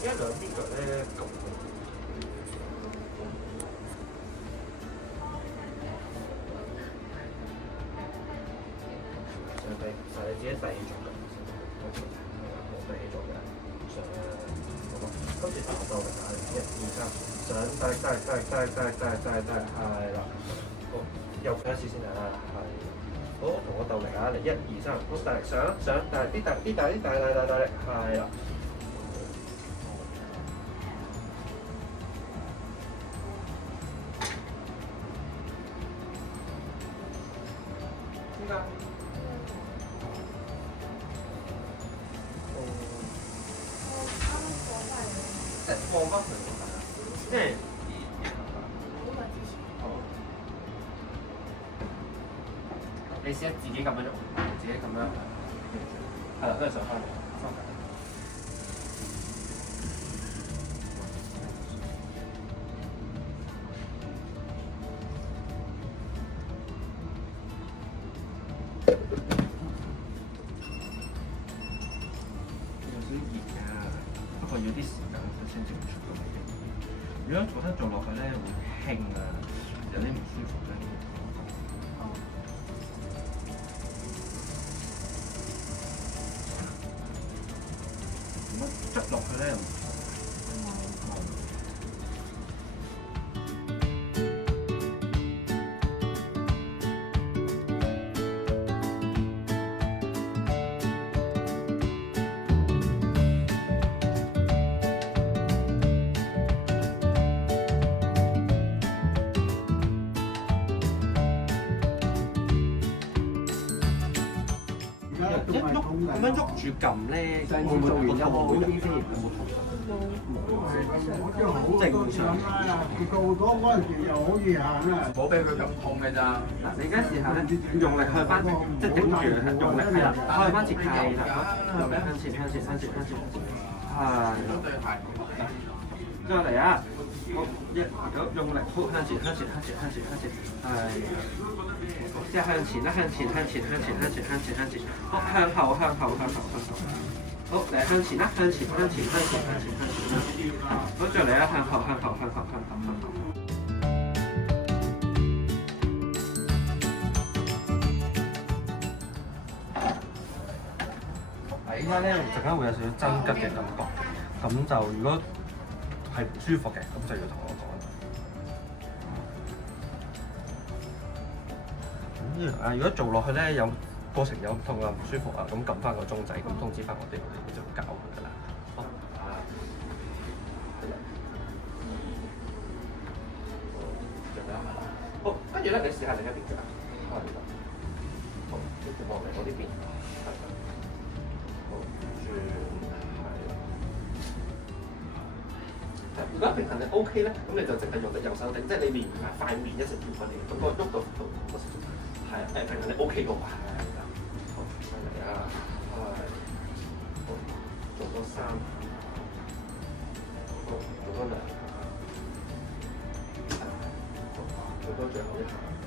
因為兩邊腳咧咁。上你自己遞起咗腳，冇遞起咗嘅，上好咯。跟住打鬥力啊，1、2、3，上低，係啦。好，右腳一次先啊，係。好，同我鬥力啊，嚟1、2、3，好大力上，大力啲，大力，係啦。點解？即係放翻佢咁大，即係你試下自己咁樣喐，自己咁樣，係啦，跟住上翻嚟，收緊。有少熱㗎，不過要啲時間佢先整出個味。如果做得做落去咧，會興啊，有啲唔舒服咧。咁樣執落去咧又唔同。一喐咁樣喐住撳咧，會唔會個頭會啲先？正常。到咗嗰陣時又可以行啦。唔好俾佢咁痛嘅咋。嗱，你而家試下咧，用力向翻，即係頂住，用力係啦，向翻前係啦，用力向前，係。對鞋。再嚟啊！好，用力，好向前，係。即係向前啦，向前，好，向後，好，嚟向前啦，向前，好，再嚟啦，向後。依家咧陣間會有少少針吉嘅感覺，咁就如果係唔舒服嘅，咁就要同我講。如果做落去咧有過程有痛啊唔舒服啊，咁撳翻個鐘仔，咁通知翻我哋就會搞佢噶啦。好，跟住咧你試下另一邊腳，好，跟住落嚟我呢邊，係，好，轉，如果平衡力 OK 咧，咁你就淨係用右手頂，即係你面塊面一直調翻嚟，咁個喐到幅度係啊，平衡力 OK 嘅話，係啦，好，嚟啊，係，好，做多3，好，做多2，係，好，做多最後一下。